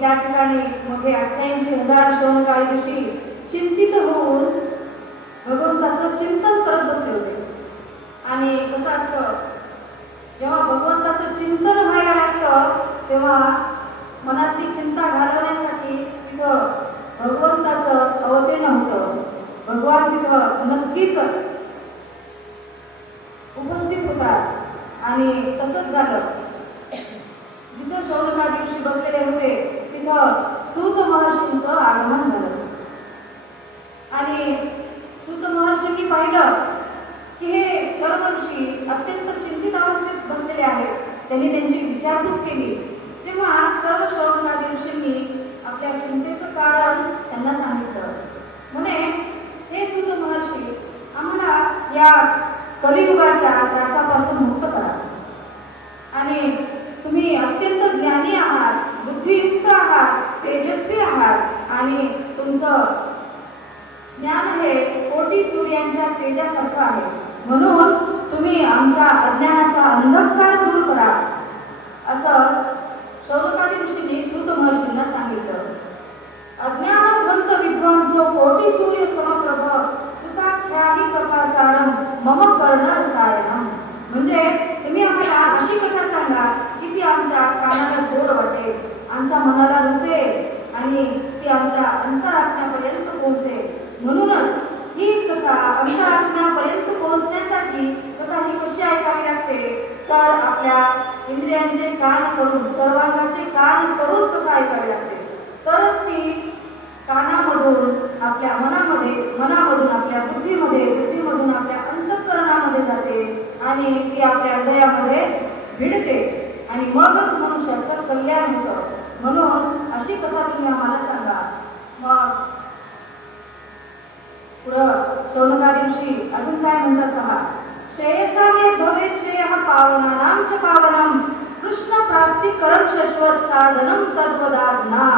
त्या ठिकाणी मोठे 88,000 शौनकादी ऋषी चिंतित होऊन भगवंताचं चिंतन करत बसले होते. आणि कसं असतं, जेव्हा भगवंताचं चिंतन व्हायला लागतं तेव्हा मनातली चिंता घालवण्यासाठी तिथं भगवंताचं अवतरण होतं. भगवान तिथं नक्कीच उपस्थित होतात. आणि तसंच झालं. जिथं शौनकादी ऋषी बसलेले होते तिथं सूत महर्षींचं आगमन झालं. आणि सूत महर्षींनी पाहिलं की हे सर्व ऋषी अत्यंत चिंतित अवस्थेत बसलेले आहेत. त्यांनी त्यांची विचारपूस केली. तेव्हा सर्व शौनकादी ऋषींनी आपल्या चिंतेचं कारण त्यांना सांगितलं. म्हणे, हे सूत महर्षी, आम्हाला या कलियुगाच्या त्रासापासून मुक्त करा. आणि तुम्ही अत्यंत ज्ञानी आहात, बुद्धियुक्त आहात, तेजस्वी आहात आणि तुमचं ज्ञान हे कोटी सूर्यांच्या तेजासारखं आहे. म्हणून तुम्ही आमच्या अज्ञानाचा अंधकार दूर करा, असं शौनकादी ऋषींनी सूत महर्षींना सांगितलं. अज्ञानध्वंत विद्वांसो कोटी सूर्य समप्रभ सुखाख्याही कथासारम मम कर्णरसायनम. म्हणजे तुम्ही आम्हाला अशी कथा सांगा की ती आमच्या कानाला गोड वाटेल, आमच्या मनाला रुचेल आणि ती आमच्या अंतरात्म्यापर्यंत पोहोचेल. म्हणूनच ही कथा अंतरात्म्यापर्यंत पोहोचण्यासाठी कथा ही कशी ऐकावी लागते, तर आपल्या इंद्रियांचे कान करून, सर्वांगाचे कान करून कथा ऐकावी लागते. तरच ती कानामधून आपल्या मनामध्ये, मनामधून आपल्या बुद्धीमध्ये, बुद्धीमधून आपल्या अंतःकरणामध्ये जाते आणि ती आपल्या हृदयामध्ये भिडते आणि मगच मनुष्याचं कल्याण होतं. म्हणून अशी कथा तुम्ही आम्हाला सांगा. मग पुढं शौनकादी ऋषी अजून काय म्हणतात पहा. श्रेयसाने भवेत श्रेयः पावनानां च पावनम कृष्ण प्राप्ती करम शाश्वत साधनम तद्वदाज्ञा.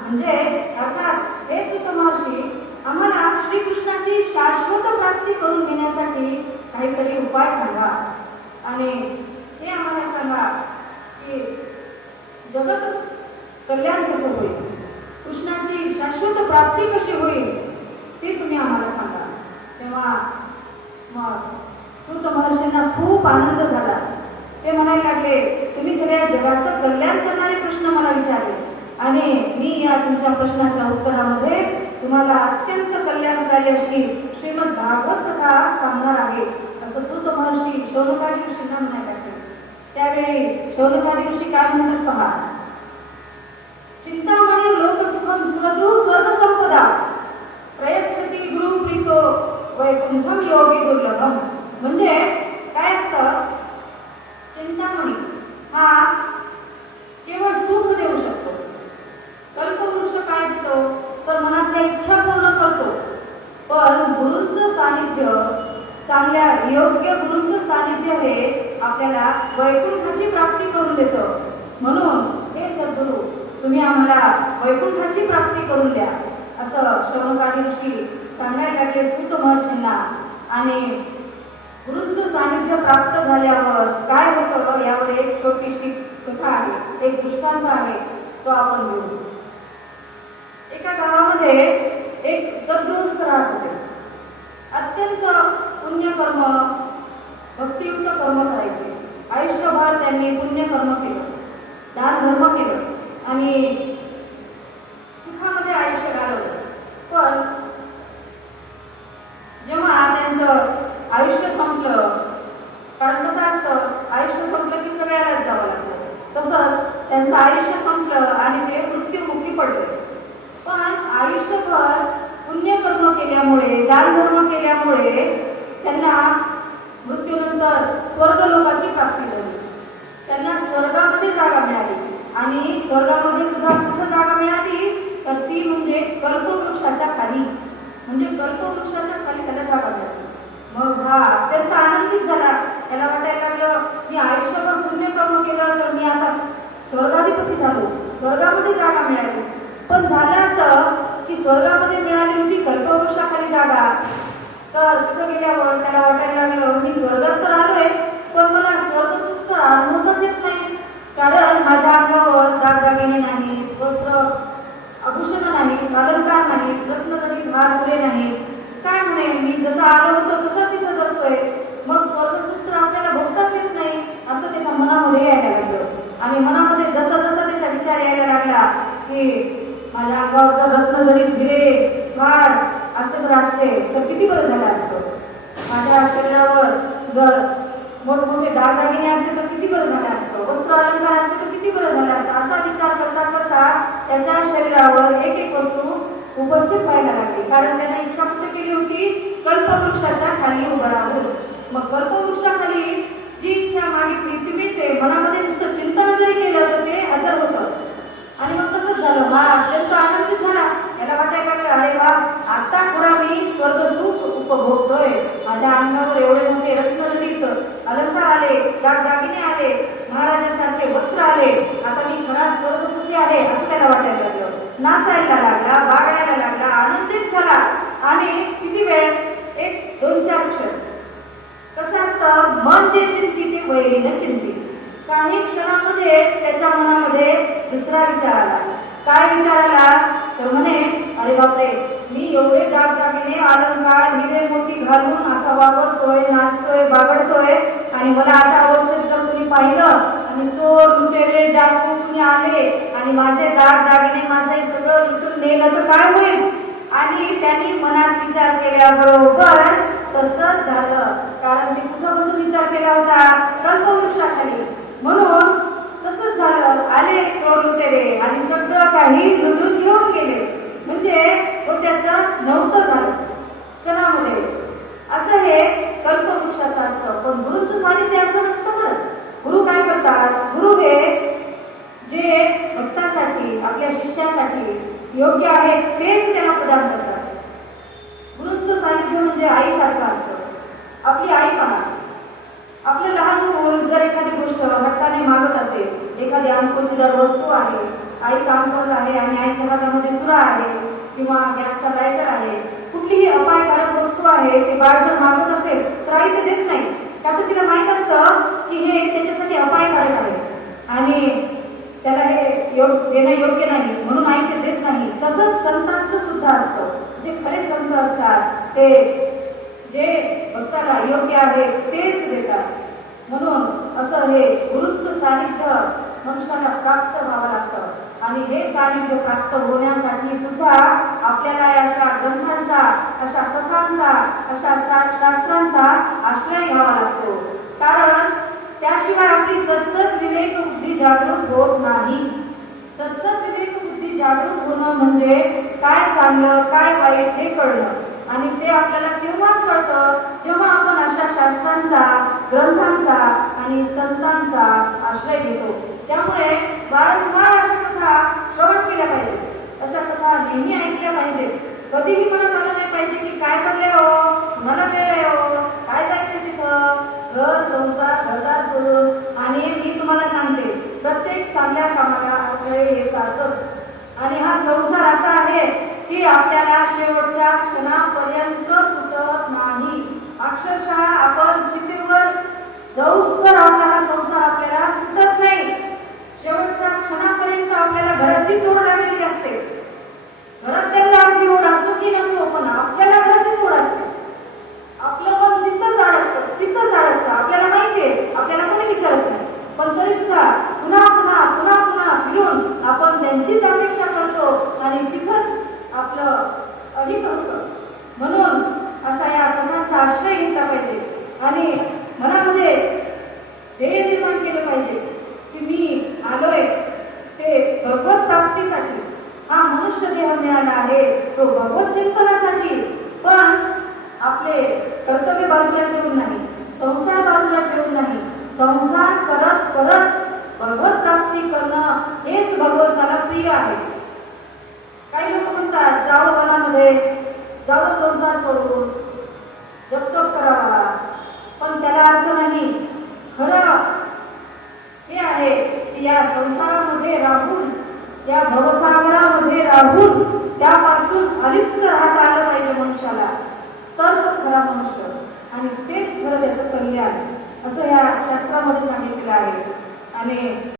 म्हणजे अर्थात हे सूत महर्षी, आम्हाला श्रीकृष्णाची शाश्वत प्राप्ती करून घेण्यासाठी काहीतरी उपाय सांगा. आणि हे आम्हाला सांगा की जगत कल्याण कसं होईल, कृष्णाची शाश्वत प्राप्ती कशी होईल, ते तुम्ही आम्हाला सांगा. तेव्हा मग सूत महर्षींना खूप आनंद झाला. ते म्हणायला लागले, तुम्ही सगळ्या जगाचं कल्याण करणारे प्रश्न मला विचारले आणि मी या तुमच्या प्रश्नाच्या उत्तरामध्ये तुम्हाला अत्यंत कल्याणकारी अशी श्रीमद भागवत कथा सांगणार आहे, असं सूत महर्षी शौनकादी ऋषींना म्हणायला लागले. त्यावेळी शौनकादी ऋषी काय म्हणतात पहा. चिंतामणी लोकसुखम सुरद्रू स्वर्ग संपदा प्रयच्छति गुरु प्रीतो वैकुंठम योगी दुर्लभम. म्हणजे काय असतं, चिंतामणी हा केवळ सुख देऊ शकतो. कल्पवृक्ष काय देतो, तर मनातल्या इच्छा पूर्ण करतो. पण गुरूंचं सानिध्य, चांगल्या योग्य गुरूंचं सानिध्य हे आपल्याला वैकुंठाची प्राप्ती करून देतं. म्हणून हे सद्गुरू, तुम्ही आम्हाला वैकुंठाची प्राप्ती करून द्या, असं शौनकादी ऋषी सांगायला लागले सूत महर्षींना. आणि गुरूंचं सानिध्य प्राप्त झाल्यावर काय होतं यावर एक छोटीशी कथा आहे, एक दृष्टांत आहे, तो आपण घेऊ. एका गावामध्ये एक सद्गृहस्थ राहत होते. अत्यंत पुण्यकर्म, भक्तियुक्त कर्म करायचे. आयुष्यभर त्यांनी पुण्यकर्म केलं, दान धर्म केलं आणि सुखामध्ये आयुष्य घालवलं. पण जेव्हा त्यांचं आयुष्य संपलं, कारण कसं असतं, आयुष्य संपलं की सगळ्यालाच जावं लागतं, तसंच त्यांचं आयुष्य संपलं आणि ते मृत्युमुखी पडले. पण आयुष्यभर पुण्यकर्म केल्यामुळे, दानधर्म केल्यामुळे त्यांना मृत्यूनंतर स्वर्गलोकाची प्राप्ती झाली. त्यांना स्वर्गामध्ये जागा मिळाली. आणि स्वर्गामध्ये सुद्धा कुठं जागा मिळाली, तर ती म्हणजे कल्पवृक्षाच्या खाली. म्हणजे कल्पवृक्षाच्या खाली त्याला जागा मिळाली. मग हा अत्यंत आनंदित झाला. त्याला वाटायला लागलं, मी आयुष्यभर पुण्यकर्म केलं तर मी आता स्वर्गाधिपती झालो, स्वर्गामध्ये जागा मिळाली. पण झालं असं की स्वर्गामध्ये मिळाली होती कल्पवृक्षाखाली जागा, तर तिथं गेल्यावर त्याला वाटायला लागलं, मी स्वर्गात तर आलोय, पण मला स्वर्गसुख तर अनुभवताच येत नाही. कारण माझ्या अंगावर दागदागिने नाही, वस्त्र फार पुरे नाही. काय म्हणे, मी जसं आलो होतो तसंच इथं जगतोय. मग स्वर्गसूत्र आपल्याला भोगताच येत नाही असं त्याच्या मनामध्ये यायला लागलं. आणि मनामध्ये जसं जसं त्याचा विचार यायला लागला की माझ्या अंगावर जर रत्नजडित हिरे फार असं जर असते तर किती बरं झालं असतं. माझ्या शरीरावर जर मोठमोठे दागदागिने असते तर किती बरं झालं असतं. वस्त्र अलंकार असते तर किती बरं झालं असतं. असा विचार करता करता त्याच्या शरीरावर एक एक वस्तू उपस्थित व्हायला लागली. कारण त्याने इच्छा कुठे केली होती, कल्पवृक्षाच्या खाली उभं राहून. मग कल्पवृक्षाखाली जी इच्छा मागितली ती मिळते. मनामध्ये नुसतं चिंतन जरी केलं तर ते हजर होतं. आणि मग तसंच झालं. हा अत्यंत आनंदित झाला. याला वाटायला लागलं, अरे वा, आता पुरा मी स्वर्गसुख उपभोगतोय. माझ्या अंगावर एवढे मोठे रत्नजडित अलंकार आले, दागदागिने आले, महाराजांसारखे वस्त्र आले, आता मी खरा स्वर्गसुखी आहे असं त्याला वाटायला लागलं. नाचायला लागला, बागडायला लागला, आनंदित झाला. आणि किती वेळ, एक 2-4 क्षण. कसं असतं, मन जे चिंती ते वैरीनं चिंती. काही क्षणामध्ये त्याच्या मनामध्ये दुसरा विचार आला. काय विचार आला तर म्हणे, अरे बापरे, मी एवढे दागदागिने अलंकार हिरे मोती घालून असा वावरतोय, नाचतोय, बागडतोय आणि मला अशा अवस्थेत जर तुम्ही पाहिलं आणि चोर लुटेरे डाकू कुणी आले आणि माझे दागदागिने माझे सगळं लुटून नेलं तर काय होईल. आणि त्यांनी मनात विचार केल्याबरोबर तसंच झालं. कारण ते कुठं बसून विचार केला होता, कल्पवृक्षाखाली. म्हणून तसंच झालं. आले चोर लुटेरे आणि सगळं काही लुटून घेऊन गेले. म्हणजे तो त्याचं नव्हतं झालं क्षणामध्ये. असं हे कल्पवृक्षाचं असतं. पण गुरुचं सानिध्य असं नसतं बरं. गुरु काय करतात, गुरु हे जे भक्तासाठी आपल्या शिष्यासाठी योग्य आहे तेच त्याला प्रदान करतात. गुरुचं सानिध्य म्हणजे आईसारखं असतं. आपली आई पहा, आपलं लहान मूल जर एखादी गोष्ट हट्टाने मागत असेल, एखादी अनुकूलचीदार वस्तू आहे, आई काम करत आहे आणि आईच्या हातामध्ये सुरा आहे किंवा गॅसचा लायटर आहे, कुठलीही अपायकारक वस्तू आहे, ते बाळ जर मागत असेल तर आई ते देत नाही. का तर तिला माहीत असतं की हे त्याच्यासाठी अपायकारक आहे आणि त्याला हे देणं योग्य नाही, म्हणून आई ते देत नाही. तसंच संतांचं सुद्धा असतं. जे खरे संत असतात ते जे भक्ताला योग्य आहे तेच देतात. म्हणून असं हे गुरुचं सानिध्य मनुष्याला प्राप्त व्हावं लागतं. आणि हे सानिध्य प्राप्त होण्यासाठी सुद्धा आपल्याला अशा ग्रंथांचा, अशा कथांचा, अशा शास्त्रांचा आश्रय घ्यावा लागतो. कारण त्याशिवाय आपली सतसत विवेक बुद्धी जागृत होत नाही. सतसत विवेक बुद्धी जागृत होणं म्हणजे काय चांगलं काय वाईट हे कळणं. आणि ते आपल्याला तेव्हाच कळतं जेव्हा आपण अशा शास्त्रांचा, ग्रंथांचा आणि संतांचा आश्रय घेतो. त्यामुळे वारंवार अशा कथा श्रवण केल्या पाहिजे. अशा कथा नेहमी ऐकल्या पाहिजे. कधीही मनात आलं नाही पाहिजे की काय करले हो, मला वेळ आहे हो, काय जायचं तिथं, घर संसार घरदार सोडून. आणि मी तुम्हाला सांगते, प्रत्येक चांगल्या कामाला अडथळे येतातच. आणि हा संसार असा आहे की आपल्याला शेवटच्या क्षणापर्यंत सुटत नाही. अक्षरशः आपण चितेवर जाऊस्तर आपला संसार आपल्याला सुटत नाही. शेवटच्या क्षणापर्यंत आपल्याला घराची चोड लागलेली असते. घरात त्याला अगदी ओढ असो की नसो, पण आपल्याला घराची चोड असते. आपलं मन तिथंच अडकतं. आपल्याला माहितीये, आपल्याला कोणी विचारत नाही, पण तरी सुद्धा पुन्हा पुन्हा पुन्हा पुन्हा फिरून आपण त्यांचीच अपेक्षा करतो आणि तिथंच आपलं अधिक होतं. म्हणून अशा या कथांचा आश्रय घेतला पाहिजे आणि मनामध्ये ध्येय निर्माण केलं पाहिजे की मी आलोय ते भगवत प्राप्तीसाठी. हा मनुष्य देह मिळाला आहे तो भगवत चिंतनासाठी. पण आपले कर्तव्य बाजूला ठेवून नाही, संसार बाजूला ठेवून नाही, संसार करत करत भगवत प्राप्ती करणं हेच भगवंताला प्रिय आहे. काही लोक म्हणतात जावं वनामध्ये, जावं संसार सोडून, जपतप करावा, पण त्याला अर्थ नाही. खरं हे आहे की या संसारामध्ये राहून, या भवसागरामध्ये राहून त्यापासून अलिप्त राहता आलं पाहिजे मनुष्याला, तर तो खरा मनुष्य आणि तेच खरं त्याचं कल्याण असं या शास्त्रामध्ये सांगितलेलं आहे. आणि